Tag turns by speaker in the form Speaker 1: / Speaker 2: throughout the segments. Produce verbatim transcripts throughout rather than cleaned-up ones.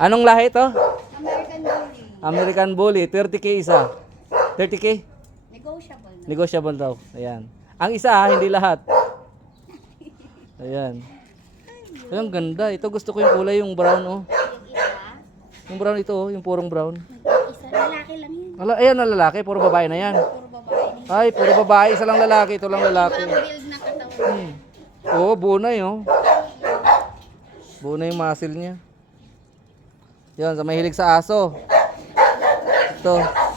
Speaker 1: Anong lahi to?
Speaker 2: American Bully.
Speaker 1: American Bully, thirty K isa. thirty K?
Speaker 2: Negotiable na.
Speaker 1: Negotiable daw. Ayan. Ang isa ha, hindi lahat. Ayan. Ay, ang ganda. Ito gusto ko yung kulay, yung brown oh.
Speaker 2: Yung isa,
Speaker 1: Yung brown ito oh, yung purong brown.
Speaker 2: isa lalaki lang yun.
Speaker 1: Ala, ayan ang lalaki, puro babae na yan.
Speaker 2: Puro babae.
Speaker 1: Ay, puro babae, isa lang lalaki, ito lang lalaki.
Speaker 2: Ang build na katawan.
Speaker 1: Hmm. Oo, buo na yun. Buo na yung muscle niya. Yan, sa mahilig sa aso. Ito.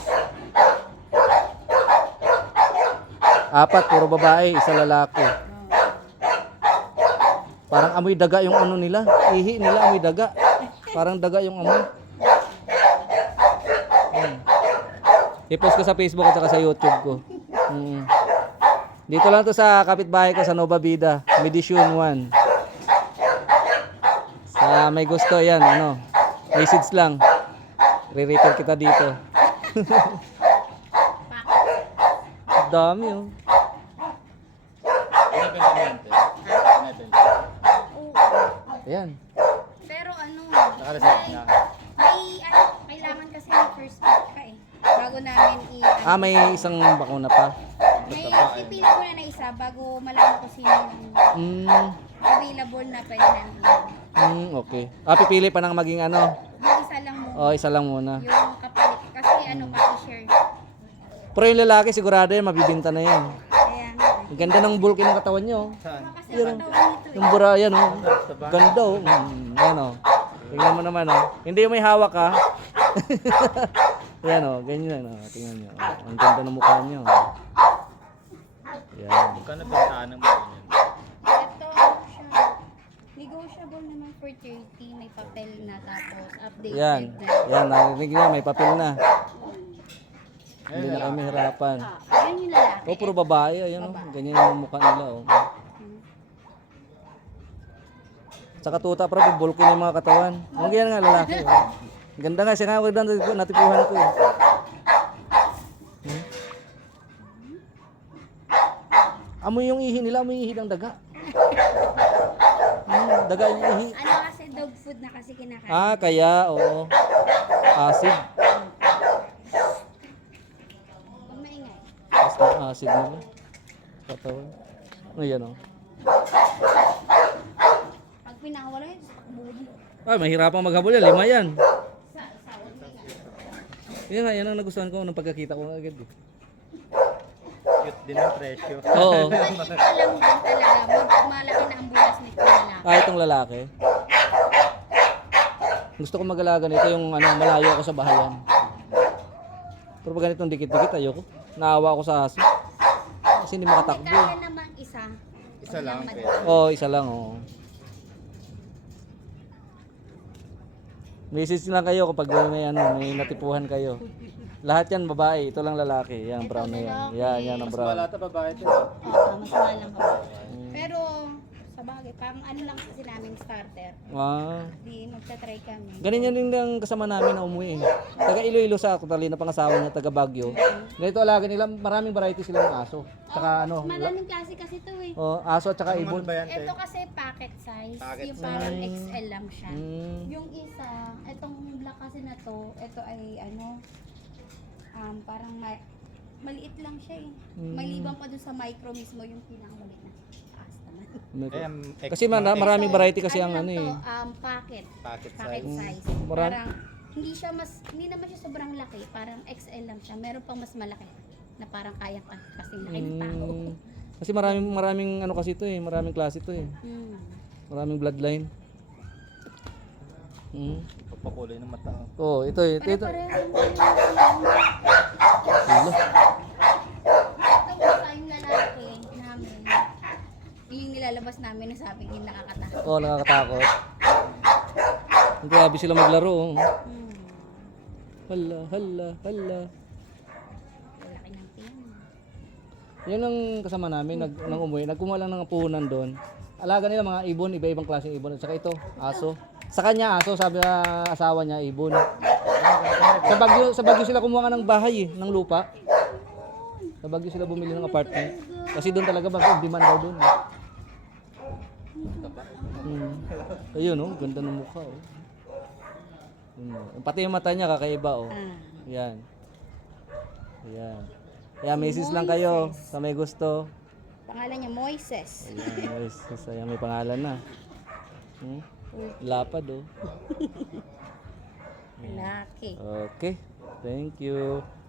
Speaker 1: Apat, puro babae, isa lalaki. Parang amoy daga yung ano nila. Ihi nila amoy daga. Parang daga yung amoy. Hmm. I-post ko sa Facebook at saka sa YouTube ko. Hmm. Dito lang to sa kapitbahay ko sa Nova Vida, Medition one. Sa may gusto yan, ano, message lang. Re-refer kita dito. Dami oh. Ayan.
Speaker 2: Pero ano,
Speaker 3: Naka-reserve na.
Speaker 2: may ano, kailangan kasi ng first week pa eh. Bago namin i ano,
Speaker 1: Ah, may isang bakuna pa.
Speaker 2: may pipili ko na na isa bago malaman ko sino yung
Speaker 1: Hmm,
Speaker 2: available na pwede namin.
Speaker 1: hmm, okay. Ah, pipili pa ng maging ano.
Speaker 2: Yung isa lang mo,
Speaker 1: Oh, isa lang muna.
Speaker 2: yung kapalit. Kasi ano, pati-share.
Speaker 1: Pero yung lalaki sigurado yan, mabibinta na yan.
Speaker 2: Kaya nga eh.
Speaker 1: Ang ganda ng bulky ng katawan niyo. Oh.
Speaker 3: Saan?
Speaker 2: Kasi ang katawan nito eh.
Speaker 1: Yung bura yan oh. Ganda oh. Mm, yan oh. Tingnan mo naman oh. Hindi yung may hawak ha. Yan oh, ganyan oh. Tingnan niyo. Oh. Ang ganda ng mukha niyo. Oh. Yan.
Speaker 3: Magkano bentahan ng mga yan?
Speaker 2: Ito, siya. Negotiable naman for thirty. May papel na tapos updated
Speaker 1: Yan.
Speaker 2: na.
Speaker 1: Yan, narinig niyo, may papel na. Hindi na kami hirapan.
Speaker 2: Yan yung lalaki.
Speaker 1: Oh, puro babae. Ayan oh. Ganyan yung mukha nila oh. Saka tuta para bulky na yung mga katawan. Ang ganyan nga lalaki. Oh. Ganda nga siya nga. Huwag na natipuhan ko eh. Hmm? Amoy yung ihi nila. Amoy ihi ng daga. Hmm, daga yung ihi.
Speaker 2: Ano kasi dog food na kasi kinakain.
Speaker 1: Ah, kaya, oo. Acid.
Speaker 2: Huwag maingay.
Speaker 1: Mas na acid nila. Sa katawan. Ayan oh.
Speaker 2: Pag pinakawala yun, sakbuhin.
Speaker 1: Ah, mahirapang maghabol yan. Lima yan. Yan nga, yan ang nagustuhan ko nung pagkakita ko agad eh.
Speaker 3: Cute din ang presyo.
Speaker 1: Oo.
Speaker 2: Maliit pa lang din talaga. Mag- Malaki na ang bulas nito lalaki.
Speaker 1: Ah, itong lalaki. Gusto ko mag-alaga nito yung ano, malayo ako sa bahayan. Pero pag ganitong dikit-dikit, ayoko. Naawa ako sa aso. Kasi hindi makatakbo. eh.
Speaker 2: Kaya naman isa.
Speaker 3: Isa lang.
Speaker 2: Madami.
Speaker 3: Pwede.
Speaker 1: Oo, oh, isa lang oh. Message lang kayo kapag may ano, may natipuhan kayo. Lahat yan babae, ito lang lalaki. Yan, brown na yan. Yan, yan ang
Speaker 3: Mas
Speaker 1: brown.
Speaker 3: malata babae ito.
Speaker 2: Oo, mas mahal lang kami. Pero, sa bagay, pang ano lang kasi namin starter.
Speaker 1: Ah.
Speaker 2: Di magta-try kami.
Speaker 1: Ganyan din ang kasama namin na umuwi. eh. Taga Iloilo sa Kutali na pangasawa niya, taga Baguio. Ganito alaga nila, maraming variety sila ng aso. Tsaka ano, la-
Speaker 2: Maraming klase kasi ito eh.
Speaker 1: oh, aso at tsaka
Speaker 3: Ano
Speaker 1: ibon.
Speaker 3: ba yan, te?
Speaker 2: Ito kasi packet size.
Speaker 3: Packet
Speaker 2: yung parang
Speaker 1: size.
Speaker 2: X L lang siya.
Speaker 1: Mm.
Speaker 2: Yung isa, itong black kasi na to, ito ay ano, um, parang ma- maliit lang siya eh.
Speaker 1: Mm.
Speaker 2: Maliban pa dun sa micro mismo yung pinakamaliit na. Taas naman.
Speaker 3: Eh, um, ex-
Speaker 1: Kasi man,
Speaker 3: mga ex-
Speaker 1: maraming variety kasi ang
Speaker 2: lang
Speaker 1: ano
Speaker 2: to,
Speaker 1: eh.
Speaker 2: um, packet.
Speaker 3: Packet
Speaker 2: Packet
Speaker 3: size.
Speaker 2: size.
Speaker 1: Maram-
Speaker 2: Parang, hindi siya mas, hindi naman siya sobrang laki. Parang X L lang siya. Meron pang mas malaki na parang kaya ka kasi laki ng tao.
Speaker 1: Mm. Kasi maraming maraming ano kasi ito eh, maraming klase ito eh.
Speaker 2: Mm.
Speaker 1: Maraming bloodline. Mm.
Speaker 3: Papakulay ng mata.
Speaker 1: Oh, ito ito ito.
Speaker 2: Pare-pareho lang yung
Speaker 1: Hello.
Speaker 2: Ito isa yung lalaki namin. Yung nilalabas namin na sabi yung nakakatakot.
Speaker 1: Oh, nakakatakot. Ang grabe sila maglaro. Oh.
Speaker 2: Hmm.
Speaker 1: Hala, hala, hala.
Speaker 2: Laki ng tiyan.
Speaker 1: Yan ang kasama namin nag nang umuwi. Nagkumuha lang ng puhunan doon. Alaga nila mga ibon, iba-ibang klaseng ibon. At saka ito, aso. Sa kanya aso, sabi na asawa niya ibon. Sa Baguio, sa Baguio sila kumuha nga ng bahay eh, ng lupa. Sa Baguio sila bumili ng apartment. Kasi doon talaga ba demand daw doon. Hmm. Ayun oh, ganda ng mukha oh. Hmm. Pati yung mata niya kakaiba oh.
Speaker 2: Ah.
Speaker 1: Yan. Yan. Kaya misis lang kayo sa may gusto.
Speaker 2: Pangalan niya Moises.
Speaker 1: Ayan, Moises. Ayan, may pangalan na. Hmm? Lapad oh.
Speaker 2: Laki.
Speaker 1: Okay. Thank you.